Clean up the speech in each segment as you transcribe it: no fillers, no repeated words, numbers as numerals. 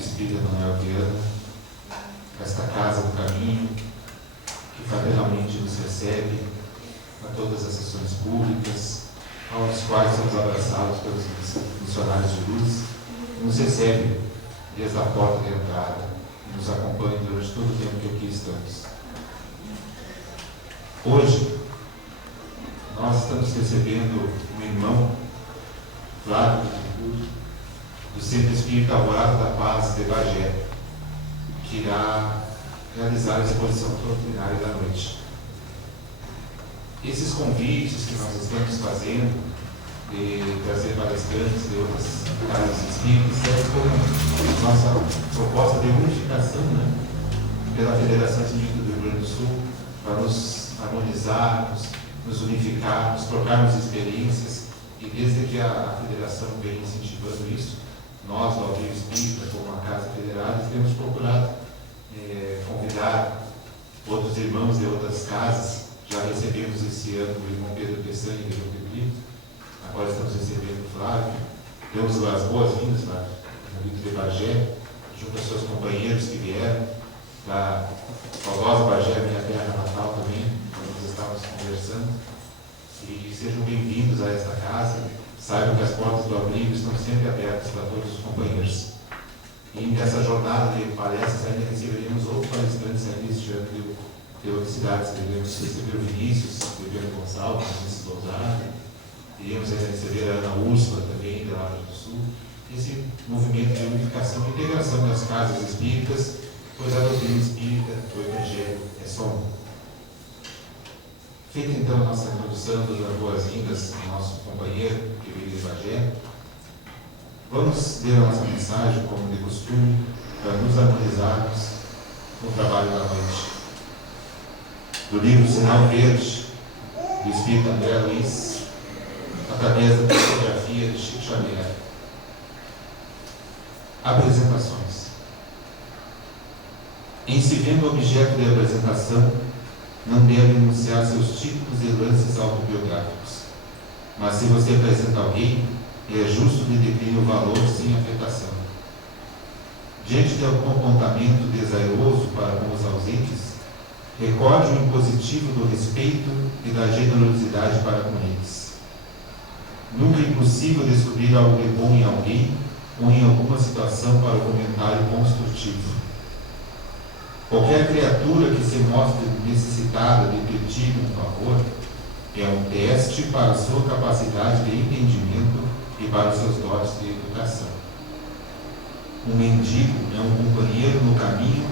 Espírita Manuel Viana, esta casa do caminho, que fraternalmente nos recebe a todas as sessões públicas, aos quais somos abraçados pelos missionários de luz, nos recebe desde a porta de entrada e nos acompanha durante todo o tempo que aqui estamos. Hoje, nós estamos recebendo um irmão, Flávio do Centro Espírita Alvorada da Paz de Bagé, que irá realizar a exposição doutrinária da noite. Esses convites que nós estamos fazendo de trazer palestrantes de outras áreas espíritas serve como nossa proposta de unificação, pela Federação Espírita do Rio Grande do Sul, para nos harmonizarmos, nos unificarmos, trocarmos experiências, e desde que a Federação vem incentivando isso, nós, do Alvio Espírita, como a Casa Federada, temos procurado convidar outros irmãos de outras casas. Já recebemos esse ano o irmão Pedro Pessanha e o irmão Pedro, agora estamos recebendo o Flávio. Demos as boas-vindas para o Vitor de Bagé, junto aos seus companheiros que vieram da saudosa Bagé, minha terra natal também, onde nós estávamos conversando. E sejam bem-vindos a esta casa. Saibam que as portas do abrigo estão sempre abertas para todos os companheiros. E nessa jornada de palestras ainda receberemos outros palestrantes ainda este ano de outras cidades. Iremos receber o Vinícius, o Bento Gonçalves, o Vinícius Lousada. Iremos receber a Ana Úrsula também, de lá do Sul. Esse movimento de unificação e integração das casas espíritas, pois a doutrina espírita, o Evangelho, é só um. Feita então a nossa introdução, dando as boas-vindas ao nosso companheiro, que veio de Bagé, vamos ler a nossa mensagem, como de costume, para nos harmonizarmos no trabalho da noite. Do livro Sinal Verde, do Espírito André Luiz, através da psicografia de Chico Xavier. Apresentações. Em se vendo objeto de apresentação, não deve enunciar seus títulos e lances autobiográficos. Mas se você apresenta alguém, é justo que decline o valor sem afetação. Diante de algum apontamento desairoso para com os ausentes, recorde o impositivo do respeito e da generosidade para com eles. Nunca é impossível descobrir algo de bom em alguém ou em alguma situação para o comentário construtivo. Qualquer criatura que se mostre necessitada de pedir um favor é um teste para a sua capacidade de entendimento e para os seus dotes de educação. Um mendigo é um companheiro no caminho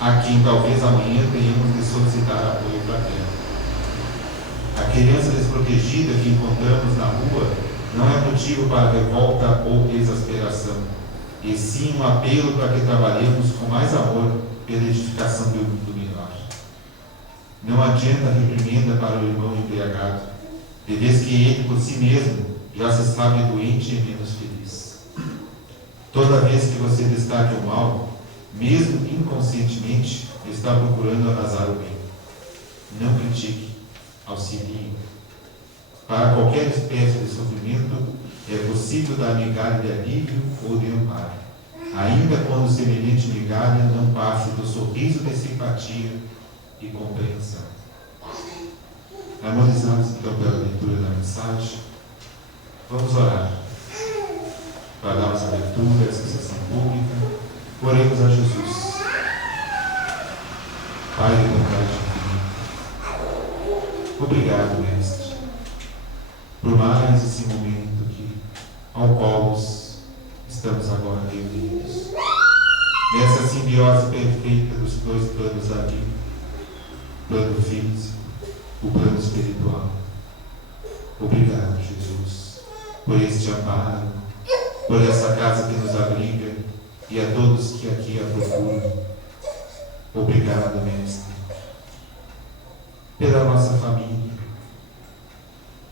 a quem talvez amanhã tenhamos de solicitar apoio fraterno. A criança desprotegida que encontramos na rua não é motivo para revolta ou exasperação, e sim um apelo para que trabalhemos com mais amor pela edificação do mundo melhor. Não adianta a reprimenda para o irmão embriagado, de vez que ele por si mesmo já se sabe doente e menos feliz. Toda vez que você destaque o mal, mesmo inconscientemente, está procurando arrasar o bem. Não critique, auxilie. Para qualquer espécie de sofrimento, é possível dar migalha de alívio ou de amparo, ainda quando semelhante migalha não passe do sorriso de simpatia e compreensão. Harmonizados então pela leitura da mensagem, vamos orar. Para darmos abertura a essa sessão pública, oremos a Jesus. Pai de bondade infinita, obrigado, Mestre, por mais esse momento ao qual estamos agora reunidos, nessa simbiose perfeita dos dois planos da vida, o plano físico, o plano espiritual. Obrigado, Jesus, por este amparo, por essa casa que nos abriga e a todos que aqui a procuram. Obrigado, Mestre, pela nossa família,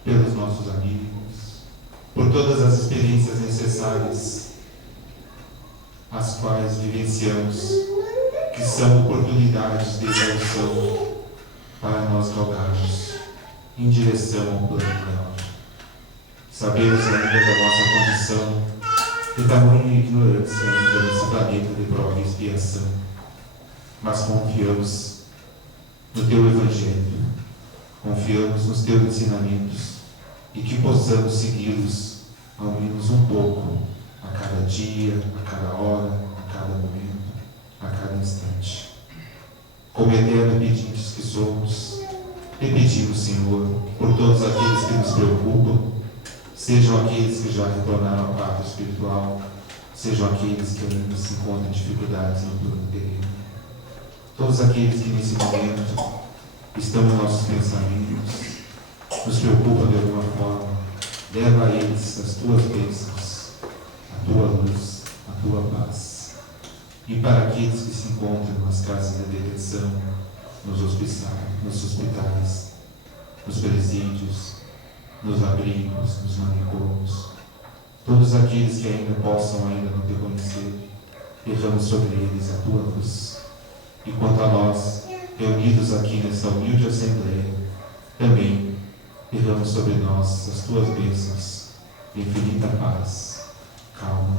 pelos nossos amigos, por todas as experiências necessárias, as quais vivenciamos, que são oportunidades de evolução para nós galgarmos em direção ao plano maior. Sabemos ainda da nossa condição de tamanha ignorância ainda nesse planeta de prova e expiação. Mas confiamos no Teu Evangelho, confiamos nos Teus ensinamentos e que possamos segui-los ao menos um pouco, a cada dia, a cada hora, a cada momento, a cada instante. Como eterno pedintes que somos, te pedimos, Senhor, por todos aqueles que nos preocupam, sejam aqueles que já retornaram ao pacto espiritual, sejam aqueles que ainda se encontram em dificuldades no plano terreno. Todos aqueles que nesse momento estão em nossos pensamentos, nos preocupam de alguma forma, leva a eles as Tuas bênçãos, a Tua luz, a Tua paz. E para aqueles que se encontram nas casas de detenção, nos hospitais, nos presídios, nos abrigos, nos manicômios, todos aqueles que ainda possam ainda não te conhecer, derrama sobre eles a Tua luz. E quanto a nós, reunidos aqui nesta humilde assembleia, também derrama sobre nós as Tuas bênçãos, infinita paz, calma,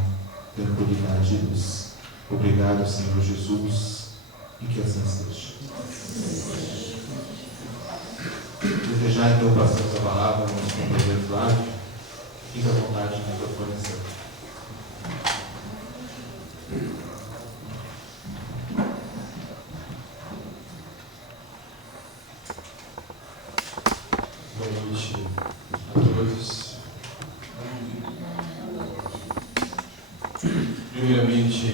tranquilidade e luz. Obrigado, Senhor Jesus, e que assim seja. Desejar então passamos a palavra ao nosso companheiro Flávio. Fique à vontade de microfone seu. Boa noite a todos. Primeiramente,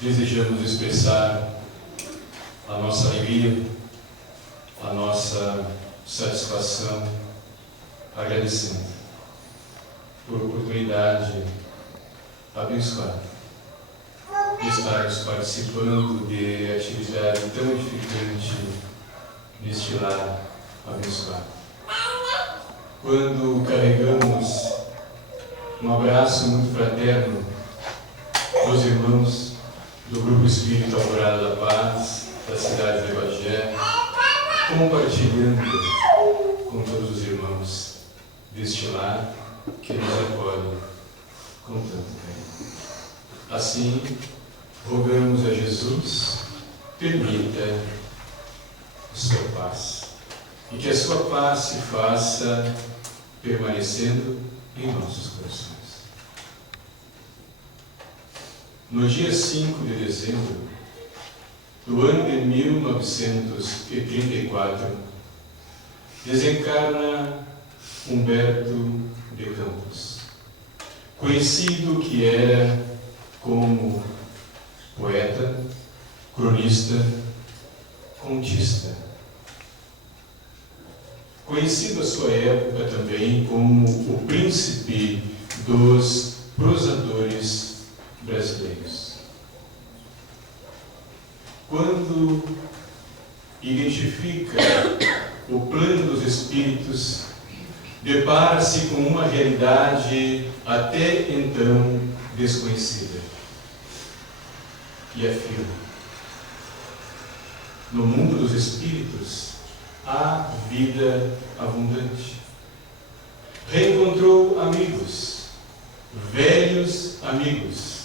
desejamos expressar a nossa alegria, a nossa satisfação, agradecendo por a oportunidade abençoada de estarmos participando de atividade tão edificante neste lar abençoado. Quando carregamos um abraço muito fraterno dos irmãos do Grupo Espírita Alvorada da Paz, da cidade de Bagé, compartilhando com todos os irmãos deste lar que nos acolhe com tanto carinho. Assim, rogamos a Jesus, permita a sua paz, e que a sua paz se faça permanecendo em nossos corações. No dia 5 de dezembro do ano de 1934, desencarna Humberto de Campos, conhecido que era como poeta, cronista, contista. Conhecido à sua época também como o príncipe dos prosadores brasileiros. Quando identifica o plano dos espíritos, depara-se com uma realidade até então desconhecida e afirma: no mundo dos espíritos há vida abundante. Reencontrou amigos, velhos amigos,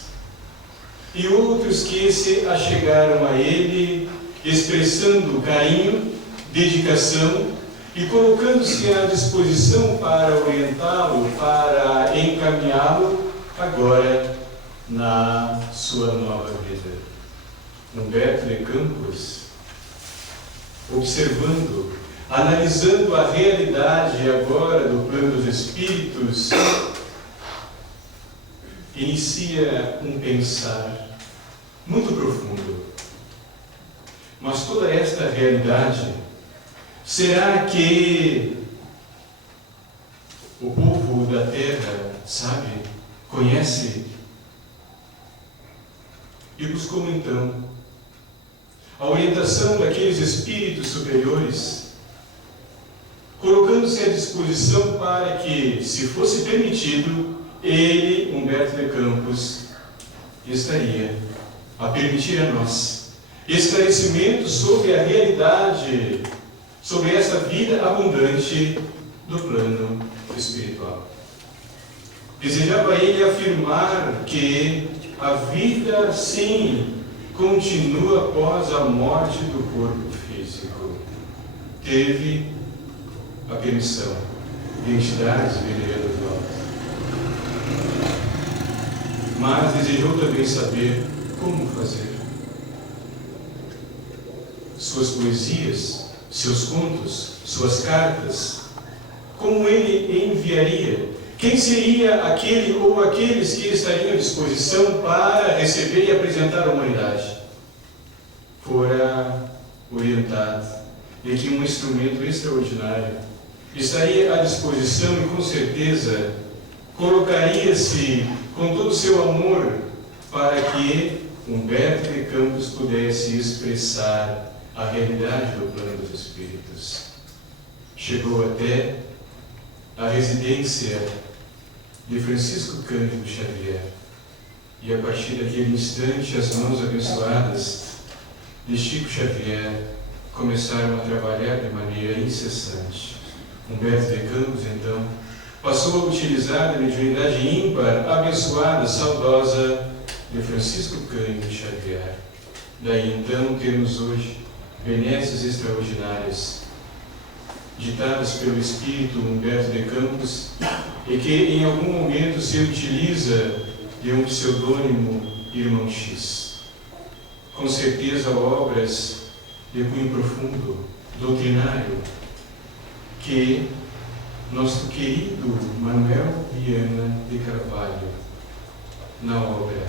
e outros que se achegaram a ele, expressando carinho, dedicação e colocando-se à disposição para orientá-lo, para encaminhá-lo agora na sua nova vida. Humberto de Campos, observando, analisando a realidade agora do plano dos espíritos, inicia um pensar muito profundo. Mas toda esta realidade, será que o povo da terra sabe, conhece? E buscou então a orientação daqueles espíritos superiores, colocando-se à disposição para que, se fosse permitido, ele, Humberto de Campos, estaria a permitir a nós esclarecimento sobre a realidade, sobre essa vida abundante do plano espiritual. Desejava ele afirmar que a vida, sim, continua após a morte do corpo físico. Teve a permissão de entidades veneradosas, mas desejou também saber como fazer. Suas poesias, seus contos, suas cartas, como ele enviaria? Quem seria aquele ou aqueles que estariam à disposição para receber e apresentar à humanidade? Fora orientado de que um instrumento extraordinário estaria à disposição e com certeza colocaria-se com todo o seu amor para que Humberto de Campos pudesse expressar a realidade do plano dos espíritos. Chegou até a residência de Francisco Cândido Xavier, e a partir daquele instante as mãos abençoadas de Chico Xavier começaram a trabalhar de maneira incessante. Humberto de Campos, então, passou a utilizar a mediunidade ímpar, abençoada, saudosa de Francisco Cândido Xavier. Daí então temos hoje benesses extraordinárias ditadas pelo espírito Humberto de Campos, e que em algum momento se utiliza de um pseudônimo Irmão X. Com certeza obras de cunho profundo, doutrinário, que nosso querido Manuel Viana de Carvalho, na obra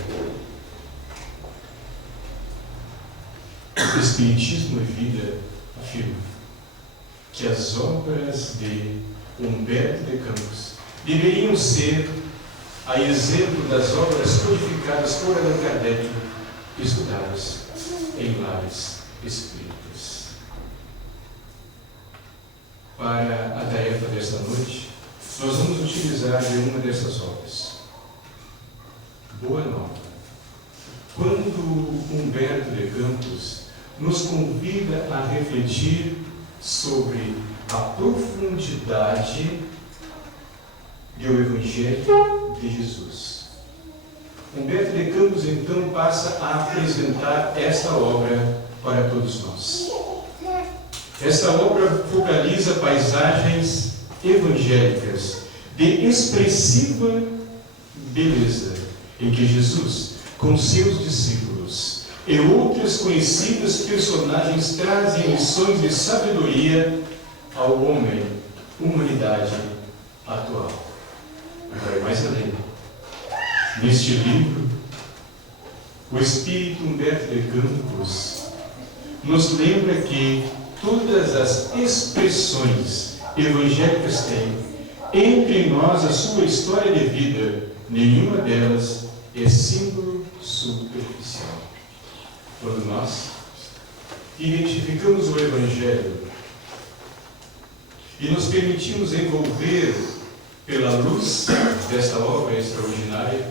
Espiritismo e Vida, afirma que as obras de Humberto de Campos deveriam ser a exemplo das obras codificadas por Allan Kardec, estudadas em lares espíritas. Para a tarefa desta noite, nós vamos utilizar de uma dessas obras. Boa Nova. Quando Humberto de Campos nos convida a refletir sobre a profundidade do Evangelho de Jesus. Humberto de Campos, então, passa a apresentar esta obra para todos nós. Esta obra focaliza paisagens evangélicas de expressiva beleza, em que Jesus, com seus discípulos e outras conhecidas personagens, trazem lições de sabedoria ao homem, humanidade atual. Vai mais além. Neste livro, o espírito Humberto de Campos nos lembra que todas as expressões evangélicas têm entre nós a sua história de vida. Nenhuma delas é símbolo superficial. Quando nós identificamos o Evangelho e nos permitimos envolver pela luz desta obra extraordinária,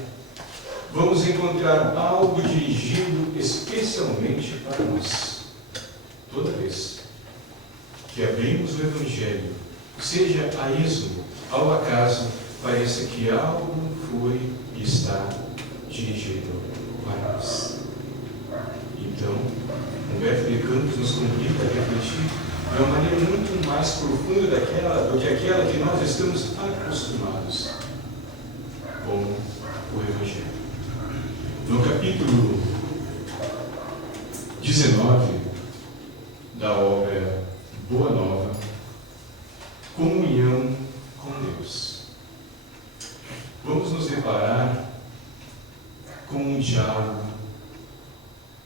vamos encontrar algo dirigido especialmente para nós. Toda vez que abrimos o Evangelho, seja a esmo, ao acaso, parece que algo foi e está dirigido para nós. Então, Humberto de Campos nos convida a refletir de uma maneira muito mais profunda do que aquela que nós estamos acostumados com o Evangelho. No capítulo 19 da obra Boa Nova, Comunhão com Deus, vamos nos deparar com um diálogo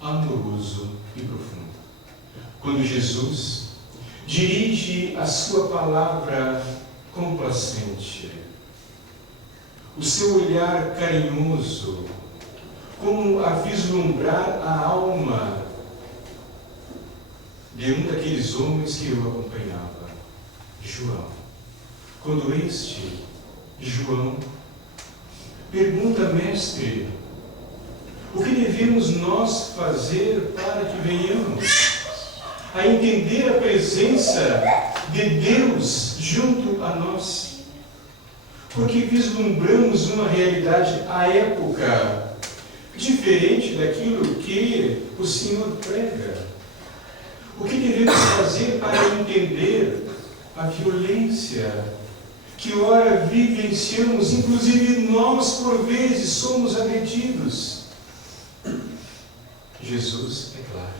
amoroso e profundo. Quando Jesus dirige a sua palavra complacente, o seu olhar carinhoso, como a vislumbrar a alma de um daqueles homens que o acompanhava, João. Quando João, pergunta: Mestre, o que devemos nós fazer para que venhamos a entender a presença de Deus junto a nós? porque vislumbramos uma realidade à época diferente daquilo que o Senhor prega. O que devemos fazer para entender a violência que ora vivenciamos, inclusive nós por vezes somos agredidos? Jesus, é claro,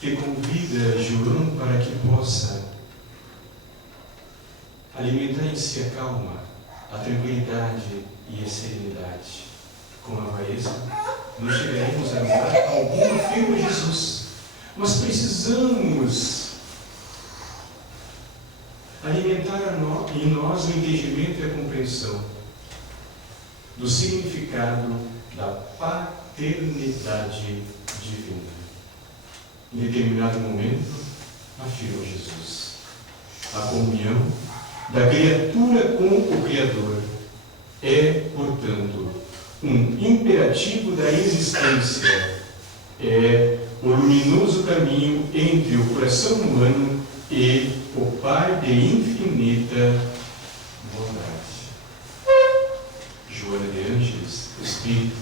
que convida João para que possa alimentar em si a calma, a tranquilidade e a serenidade. Com a Vaesa, nós chegaremos a amar algum filho de Jesus, mas precisamos alimentar em nós o entendimento e a compreensão do significado da paternidade divina. Em determinado momento, afirma Jesus, a comunhão da criatura com o Criador é, portanto, um imperativo da existência, é o luminoso caminho entre o coração humano e o Pai de infinita bondade. Joana de Ângeles, Espírito,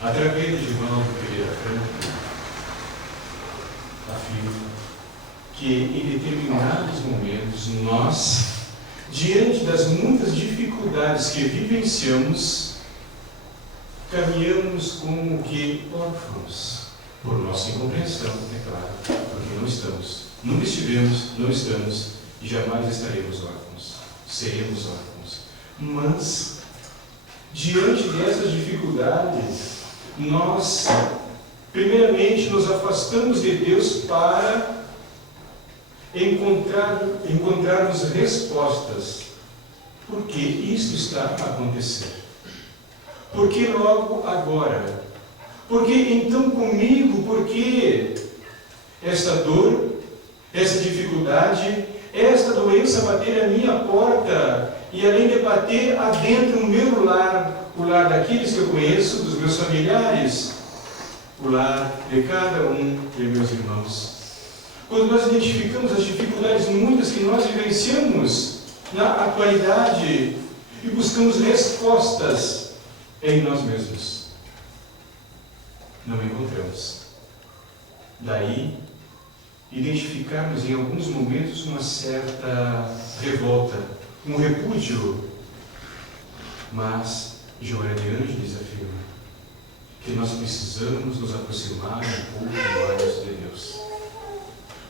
através de Valdo Pereira Franco, afirma que em determinados momentos nós, diante das muitas dificuldades que vivenciamos, caminhamos como que órfãos, por nossa incompreensão, é claro, porque não estamos, nunca estivemos, não estamos e jamais estaremos órfãos, seremos órfãos. Mas, diante dessas dificuldades, nós, primeiramente, nos afastamos de Deus para encontrarmos respostas. Por que isto está a acontecer? Por que logo agora? Por que então comigo? Por que esta dor, esta dificuldade, esta doença bater a minha porta e além de bater adentro no meu lar, o lar daqueles que eu conheço, dos meus familiares, o lar de cada um de meus irmãos. Quando nós identificamos as dificuldades muitas que nós vivenciamos na atualidade e buscamos respostas em nós mesmos, não encontramos. Daí, identificarmos em alguns momentos uma certa revolta, um repúdio. Mas Joana de Ângeles afirma que nós precisamos nos aproximar um pouco mais de Deus.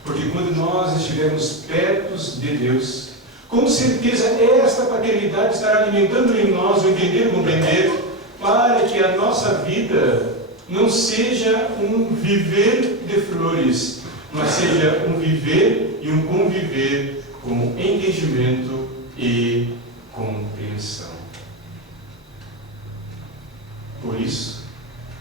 Porque quando nós estivermos perto de Deus, com certeza esta paternidade estará alimentando em nós o entender e compreender, para que a nossa vida não seja um viver de flores, mas seja um viver e um conviver com entendimento e compreensão. Por isso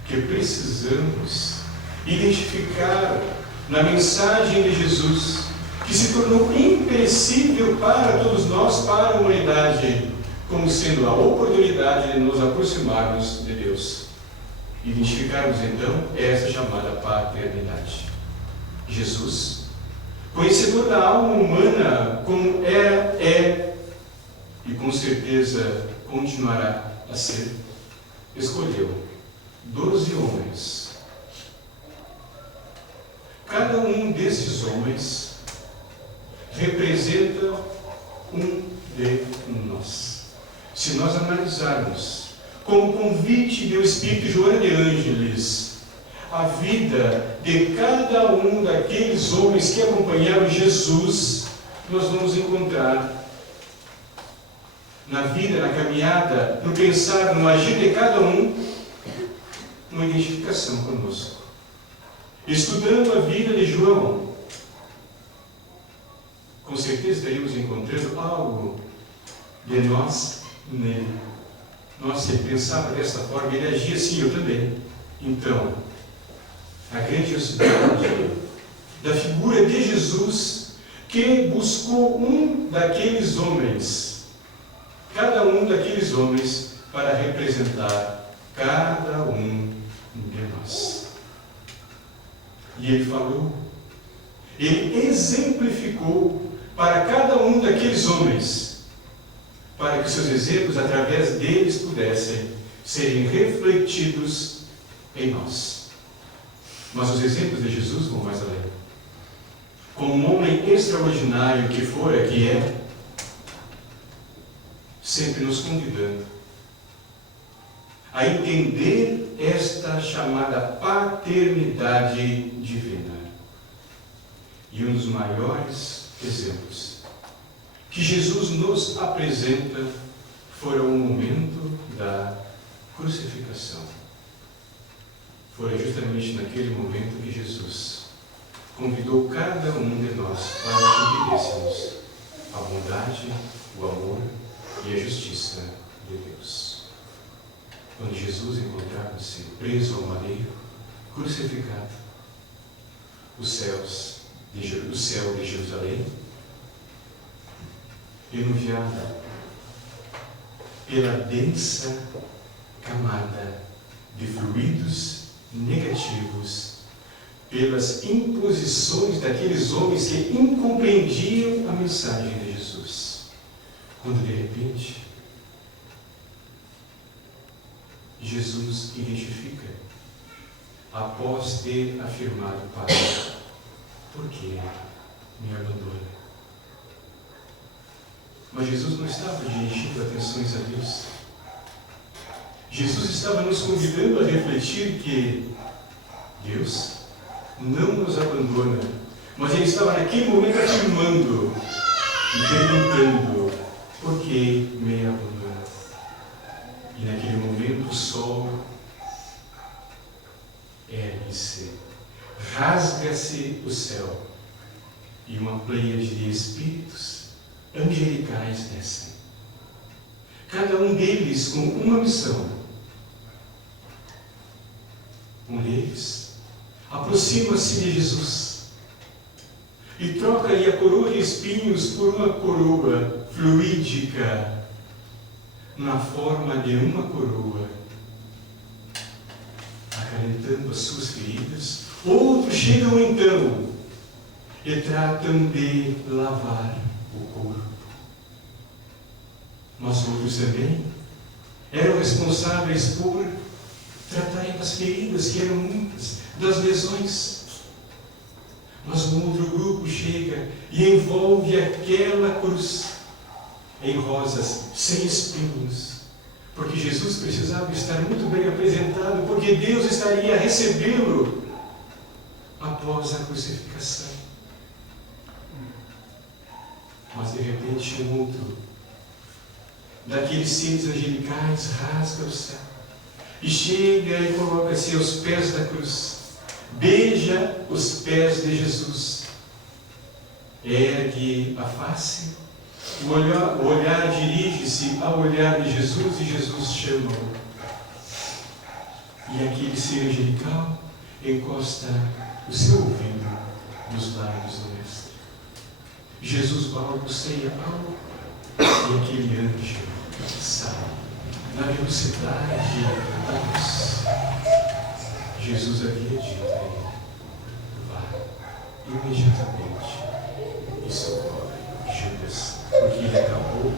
que precisamos identificar na mensagem de Jesus, que se tornou imperecível para todos nós, para a humanidade, como sendo a oportunidade de nos aproximarmos de Deus. Identificarmos então essa chamada paternidade. Jesus, conhecedor da alma humana como era, é e com certeza continuará a ser, escolheu 12 homens. Cada um desses homens representa um de nós. Se nós analisarmos como convite do Espírito Joana de Ângeles a vida de cada um daqueles homens que acompanharam Jesus, nós vamos encontrar na vida, na caminhada, no pensar, no agir de cada um, uma identificação conosco. Estudando a vida de João, com certeza estaremos encontrando algo de nós nele. Nossa, ele pensava dessa forma, ele agia assim, eu também. Então, a grandiosidade da figura de Jesus, que buscou um daqueles homens, cada um daqueles homens, para representar cada um de nós. E ele falou, ele exemplificou para cada um daqueles homens para que seus exemplos, através deles, pudessem serem refletidos em nós. Mas os exemplos de Jesus vão mais além. Como um homem extraordinário que fora, que é, sempre nos convidando a entender esta chamada paternidade divina. E um dos maiores exemplos que Jesus nos apresenta foi o momento da crucificação. Foi justamente naquele momento que Jesus convidou cada um de nós para que vivêssemos a bondade, o amor e a justiça de Deus. Quando Jesus encontrava-se preso ao madeiro, crucificado, o céu de Jerusalém, enuviado pela densa camada de fluidos negativos, pelas imposições daqueles homens que incompreendiam a mensagem de Jesus. Quando de repente Jesus identifica, após ter afirmado: Pai, por que me abandona? Mas Jesus não estava dirigindo atenções a Deus. Jesus estava nos convidando a refletir que Deus não nos abandona, mas Ele estava naquele momento afirmando e perguntando: por que me abandona? E naquele momento o sol ergue-se, rasga-se o céu, e uma pleiade de espíritos angelicais descem. Cada um deles com uma missão. Um deles aproxima-se de Jesus e troca-lhe a coroa de espinhos por uma coroa fluídica, na forma de uma coroa, acalentando as suas feridas. Outros chegam então e tratam de lavar o corpo. Mas outros também eram responsáveis por tratarem das feridas, que eram muitas, das lesões. Mas um outro grupo chega e envolve aquela cruz em rosas, sem espinhos, porque Jesus precisava estar muito bem apresentado, porque Deus estaria a recebê-lo após a crucificação. Mas de repente um outro daqueles seres angelicais rasga o céu e chega e coloca-se aos pés da cruz, beija os pés de Jesus, ergue a face, o olhar dirige-se ao olhar de Jesus e Jesus chama-o. E aquele ser angelical encosta o seu ouvido nos lábios do Mestre. Jesus balbuceia algo e aquele anjo sai na velocidade da luz. Jesus havia dito a ele: vá imediatamente e socorre Judas, porque ele acabou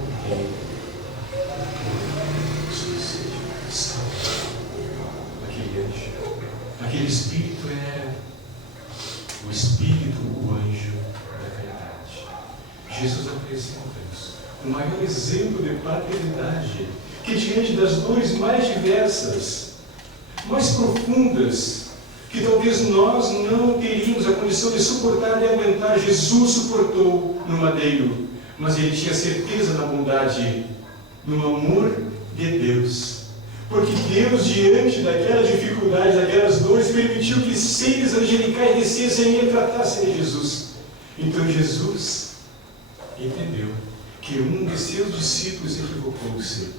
de suicídio. Salve. Aquele anjo, aquele espírito era o espírito, o anjo da caridade. Jesus apresenta-nos o maior exemplo de paternidade, que diante das dores mais diversas, mais profundas, que talvez nós não teríamos a condição de suportar e aguentar, Jesus suportou no madeiro, mas ele tinha certeza na bondade, no amor de Deus, porque Deus, diante daquelas dificuldades, daquelas dores, permitiu que seres angelicais descessem e tratassem de Jesus. Então Jesus entendeu que um de seus discípulos equivocou-se,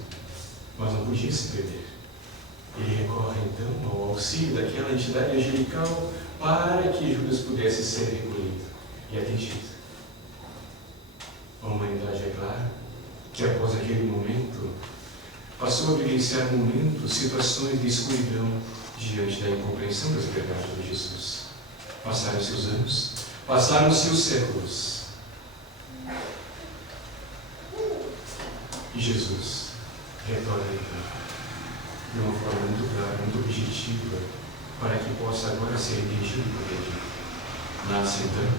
mas não podia se perder. Ele recorre então ao auxílio daquela entidade angelical para que Judas pudesse ser recolhido e atendido. A humanidade, é claro, que após aquele momento passou a vivenciar momentos, situações de escuridão diante da incompreensão das verdades de Jesus. Passaram-se os anos, passaram-se os séculos. E Jesus retorna então de uma forma muito clara, muito objetiva, para que possa agora ser entendido por ele. Nasce então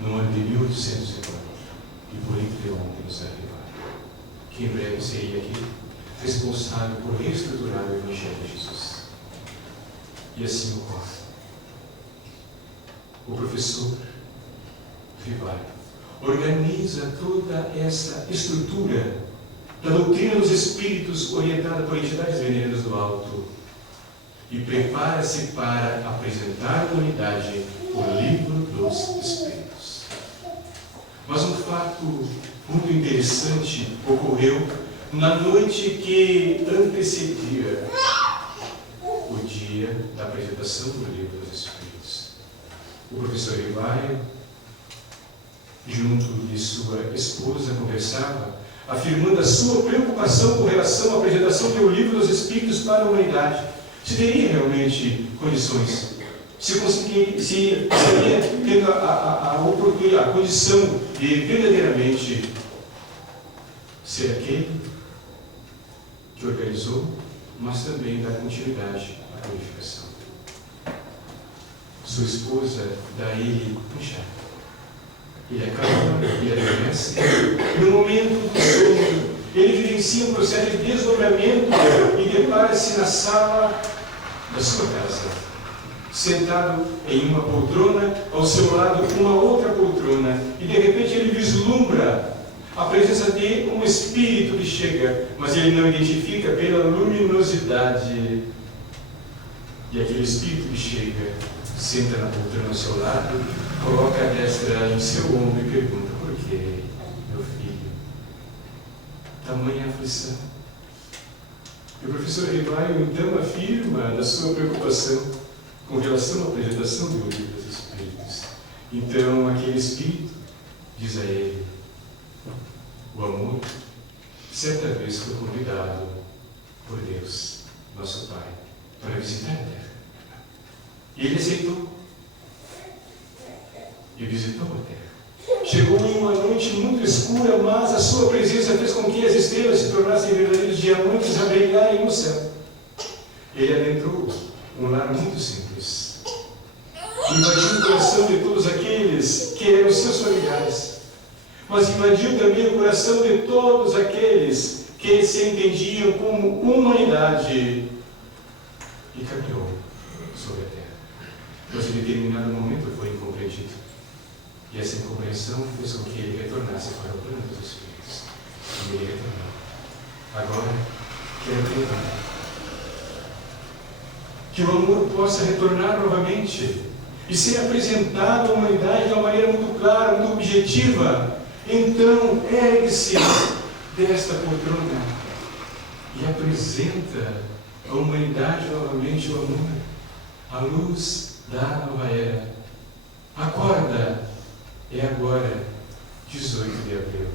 no ano de 1804, e por entre ontem nos arribar, que em breve seria aqui responsável por reestruturar o Evangelho de Jesus. E assim ocorre. O professor Rivaio organiza toda essa estrutura da doutrina dos Espíritos orientada por entidades venerandas do alto e prepara-se para apresentar à humanidade o livro dos Espíritos. Mas um fato muito interessante ocorreu na noite que antecedia o dia da apresentação do livro dos Espíritos. O professor Rivaio, junto de sua esposa, conversava, afirmando a sua preocupação com relação à apresentação do livro dos Espíritos para a humanidade. Se teria realmente condições, se seria tendo a condição de verdadeiramente ser aquele que organizou, mas também dar continuidade à purificação. Sua esposa dá a ele um chá. Ele acalma, ele adormece. No momento do sono, ele vivencia um processo de desdobramento e depara-se na sala da sua casa, sentado em uma poltrona, ao seu lado uma outra poltrona, e de repente ele vislumbra a presença de um espírito que chega, mas ele não identifica pela luminosidade. E aquele espírito que chega, senta na poltrona ao seu lado, coloca a destra em seu ombro e pergunta: por quê, meu filho? Tamanha aflição. E o professor Rivaio então afirma da sua preocupação com relação à apresentação do livro dos Espíritos. Então aquele espírito diz a ele: o amor certa vez foi convidado por Deus, nosso Pai, para visitar a Terra. E ele aceitou. E visitou a Terra. Chegou em uma noite muito escura, mas a sua presença fez com que as estrelas se tornassem verdadeiros diamantes a brilharem no céu. Ele adentrou um lar muito simples. Invadiu o coração de todos aqueles que eram seus familiares. Mas invadiu também o coração de todos aqueles que se entendiam como humanidade. E caminhou sobre a terra. Mas em determinado momento foi incompreendido. E essa incompreensão fez com que ele retornasse para o plano dos Espíritos. E ele retornou. Agora, quero retornar. Que o amor possa retornar novamente e ser apresentado à humanidade de uma maneira muito clara, muito objetiva. Então, ergue-se desta poltrona e apresenta à humanidade novamente o amor, a luz da nova era. Acorda! É agora, 18 de abril.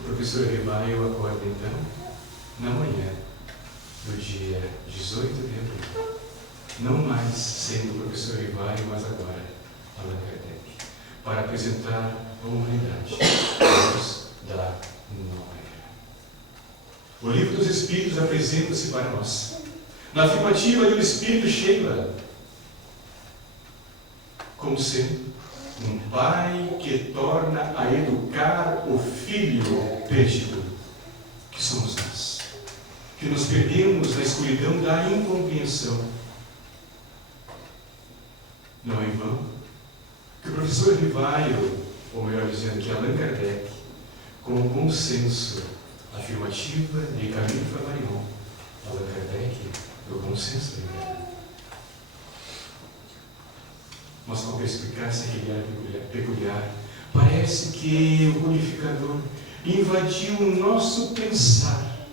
O professor Rivaio acorda então, na manhã do dia 18 de abril. Não mais sendo o professor Rivaio, mas agora Allan Kardec, para apresentar à humanidade a luz da nova era. O livro dos Espíritos apresenta-se para nós, na afirmativa do Espírito Sheila, como sendo um pai que torna a educar o filho perdido, que somos nós, que nos perdemos na escuridão da incompreensão. Não é em vão que o professor Rivaio, ou melhor dizendo, que Allan Kardec, com o consenso afirmativa de Camille Flammarion, Allan Kardec, do consenso da verdade. Mas com a perspicácia peculiar, parece que o codificador invadiu o nosso pensar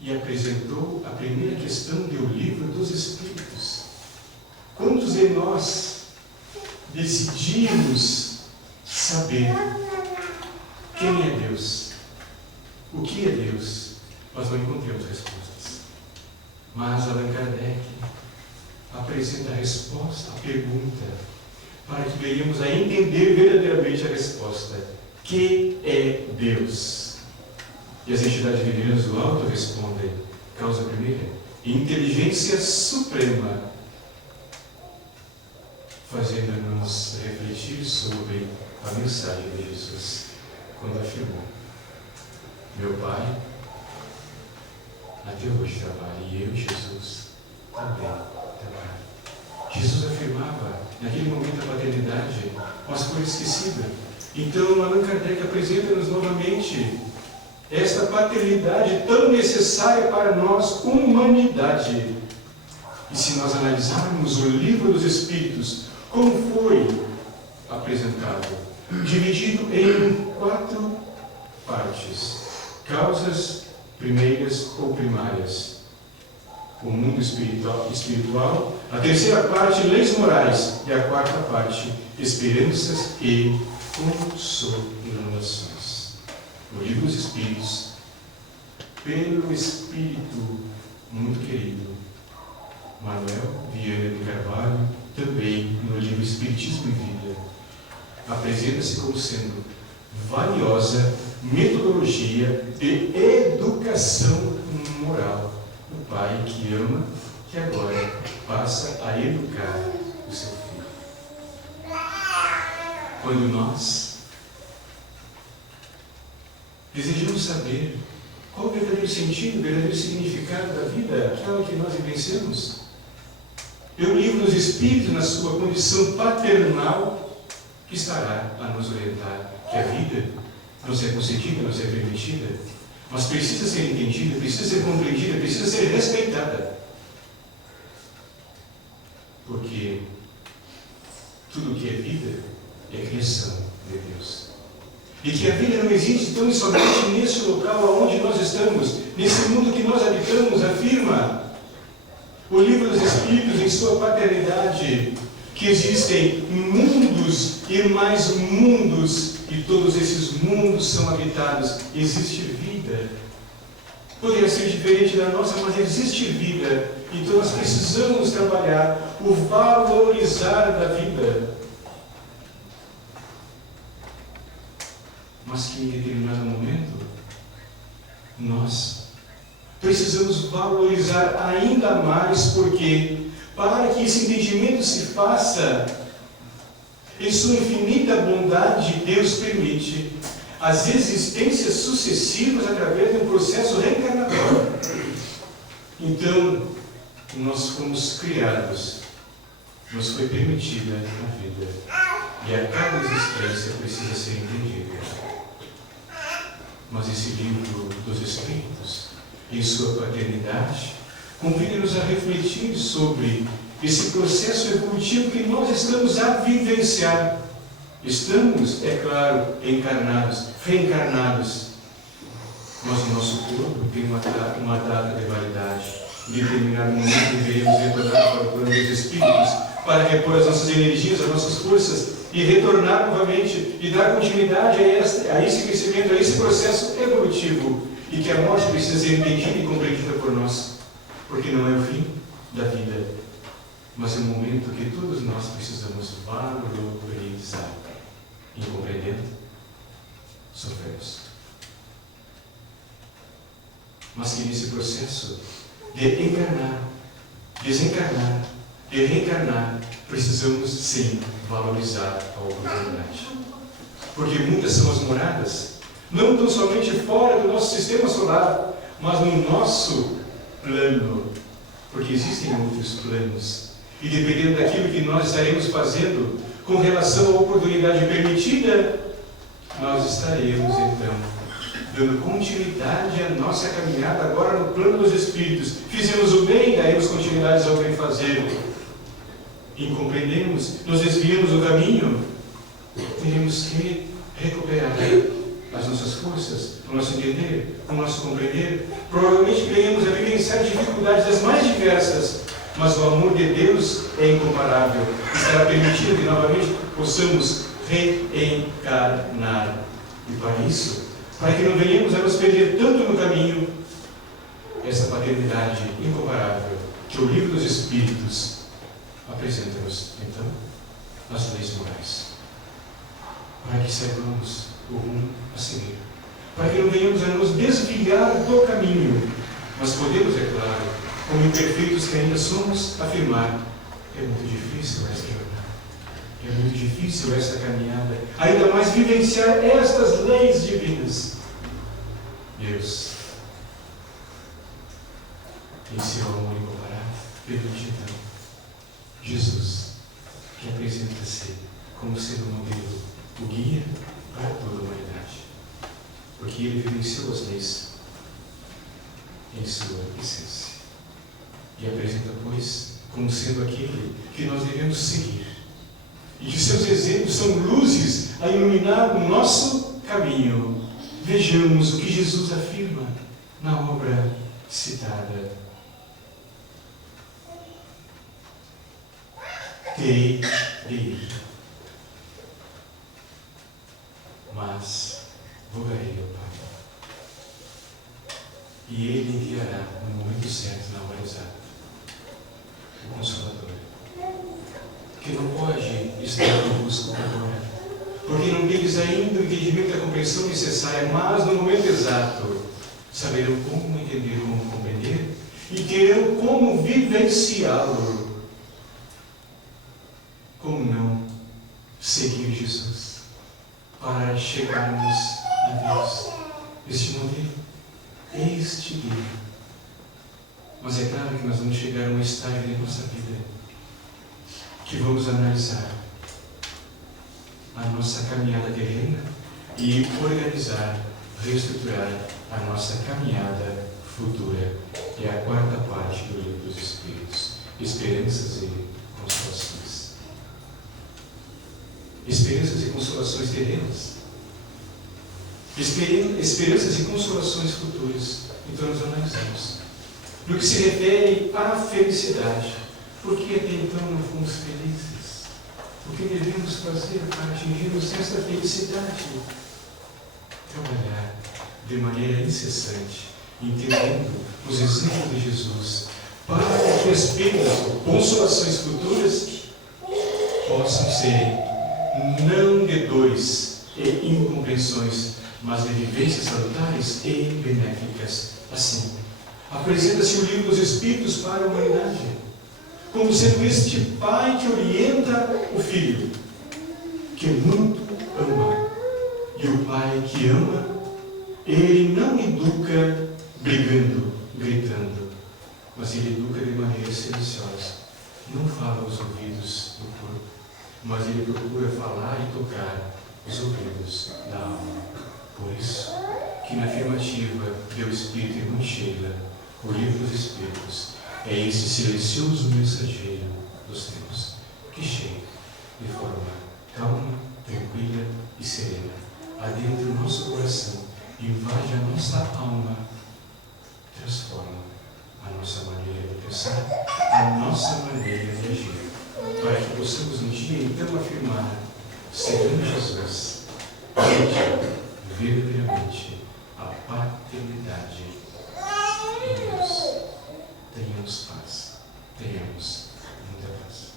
e apresentou a primeira questão do livro dos Espíritos. Quantos de nós decidimos saber quem é Deus, o que é Deus, mas não encontramos respostas? Mas Allan Kardec apresenta a resposta à pergunta: para que venhamos a entender verdadeiramente a resposta: que é Deus? E as entidades divinas do alto respondem: causa primeira, inteligência suprema, fazendo-nos refletir sobre a mensagem de Jesus, quando afirmou: meu Pai até hoje trabalha, e eu, Jesus, também trabalho. Jesus afirmava, naquele momento, a paternidade, mas foi esquecida. Então, Allan Kardec apresenta-nos novamente esta paternidade tão necessária para nós, humanidade. E se nós analisarmos o Livro dos Espíritos, como foi apresentado? Dividido em 4 partes: causas primeiras ou primárias, o mundo espiritual, a terceira parte, leis morais, e a quarta parte, esperanças e consolações. No Livro dos Espíritos, pelo Espírito muito querido Manuel Viana de Carvalho, também no livro Espiritismo e Vida, apresenta-se como sendo valiosa metodologia de educação moral. O pai que ama, que agora passa a educar o seu filho. Quando nós desejamos saber qual o verdadeiro sentido, o verdadeiro significado da vida, aquela que nós vivenciamos, o Livro dos Espíritos, na sua condição paternal, estará a nos orientar que a vida não é concedida, não é permitida, mas precisa ser entendida, precisa ser compreendida, precisa ser respeitada. Porque tudo que é vida é criação de Deus. E que a vida não existe tão somente nesse local onde nós estamos, nesse mundo que nós habitamos, afirma o Livro dos Espíritos em sua paternidade, que existem mundos e mais mundos, e todos esses mundos são habitados. Existe vida. Poderia ser diferente da nossa, mas existe vida. Então nós precisamos trabalhar o valorizar da vida. Mas que em determinado momento nós precisamos valorizar ainda mais, porque para que esse entendimento se faça, em sua infinita bondade, Deus permite as existências sucessivas através de um processo reencarnatório. Então, nós fomos criados, nos foi permitida a vida, e a cada existência precisa ser entendida. Mas esse Livro dos Espíritos, em sua paternidade, convida-nos a refletir sobre esse processo evolutivo que nós estamos a vivenciar. Estamos, é claro, encarnados, reencarnados, mas o nosso corpo tem uma data de validade. Em determinado momento deveremos retornar para o plano dos Espíritos para repor as nossas energias, as nossas forças e retornar novamente e dar continuidade a esse crescimento, a esse processo evolutivo, e que a morte precisa ser entendida e compreendida por nós, porque não é o fim da vida, mas é um momento que todos nós precisamos valorizar. E compreendendo, sofremos. Mas que nesse processo de encarnar, desencarnar, de reencarnar, precisamos sim valorizar a oportunidade. Porque muitas são as moradas, não tão somente fora do nosso sistema solar, mas no nosso plano. Porque existem outros planos. E dependendo daquilo que nós estaremos fazendo com relação à oportunidade permitida, nós estaremos então dando continuidade à nossa caminhada agora no plano dos Espíritos. Fizemos o bem, daremos continuidade ao bem fazer. Incompreendemos, nos desviamos do caminho, teremos que recuperar as nossas forças, o nosso entender, o nosso compreender. Provavelmente venhamos a vivenciar dificuldades das mais diversas, mas o amor de Deus é incomparável. Estará permitido que novamente possamos reencarnar. E para isso, para que não venhamos a nos perder tanto no caminho, essa paternidade incomparável que o Livro dos Espíritos apresenta-nos. Então, as leis morais, para que saibamos o rumo a seguir, para que não venhamos a nos desviar do caminho, mas podemos, é claro, como imperfeitos que ainda somos, afirmar: é muito difícil esta jornada, é muito difícil esta caminhada, ainda mais vivenciar estas leis divinas. Deus, em seu amor incomparável, permite então Jesus, que apresenta-se como sendo o modelo, o guia para toda a humanidade, porque ele vivenciou as leis em sua essência e apresenta, pois, como sendo aquele que nós devemos seguir, e que seus exemplos são luzes a iluminar o nosso caminho. Vejamos o que Jesus afirma na obra citada: terei de ir, mas rogarei ao Pai, e Ele enviará no momento certo, na hora exata, o Consolador, que não pode estar convosco agora, porque não tedes ainda o entendimento e a compreensão necessária, mas no momento exato saberão como entender, como compreender, e terão como vivenciá-lo. Como não seguir Jesus para chegarmos a Deus? Este modelo, este guia. Mas é claro que nós vamos chegar a um estágio da nossa vida que vamos analisar a nossa caminhada terrena e organizar, reestruturar a nossa caminhada futura. É a quarta parte do Livro dos Espíritos: Esperanças e Consolações. Esperanças e consolações terrenas, esperanças e consolações futuras. Então nós analisamos no que se refere à felicidade. Por que até então não fomos felizes? O que devemos fazer para atingirmos esta felicidade? Trabalhar de maneira incessante, entendendo os exemplos de Jesus, para que as penas, consolações futuras possam ser não de dores e incompreensões, mas de vivências salutares e benéficas. Assim, apresenta-se o Livro dos Espíritos para a humanidade como sendo este pai que orienta o filho, que muito ama. E o pai que ama, ele não educa brigando, gritando, mas ele educa de maneira silenciosa. Não fala aos ouvidos do corpo, mas ele procura falar e tocar os ouvidos da alma. Por isso, que na afirmativa do Espírito Irmã Sheila, o Livro dos Espíritos é esse silencioso mensageiro dos tempos, que chega de forma calma, tranquila e serena, adentra o nosso coração, invade a nossa alma, transforma a nossa maneira de pensar, a nossa maneira de agir, para que possamos um dia então afirmar, segundo Jesus, verdadeiramente a paternidade em Deus. Tenhamos paz, tenhamos muita paz.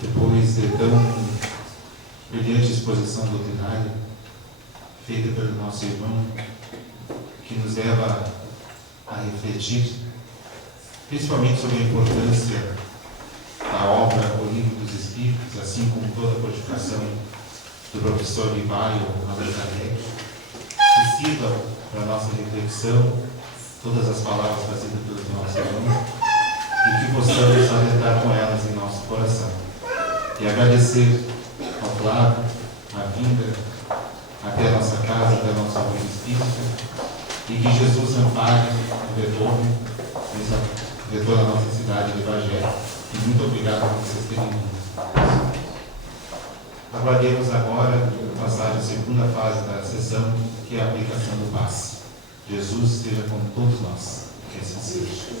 Depois de tão brilhante exposição doutrinária feita pelo nosso irmão, que nos leva a refletir principalmente sobre a importância da obra O Livro dos Espíritos, assim como toda a codificação do professor Vivaio Allan Kardec, que sirva para a nossa reflexão todas as palavras trazidas pelos nossos irmãos e que possamos adentrar com elas em nosso coração. E agradecer ao Flávio a vinda até a nossa casa, até a nossa vida espírita, e que Jesus ampare o retorno da nossa cidade de Bagé. E muito obrigado por vocês terem vindo. Aguardemos agora passar a segunda fase da sessão, que é a aplicação do passe. Jesus esteja com todos nós. Que assim seja.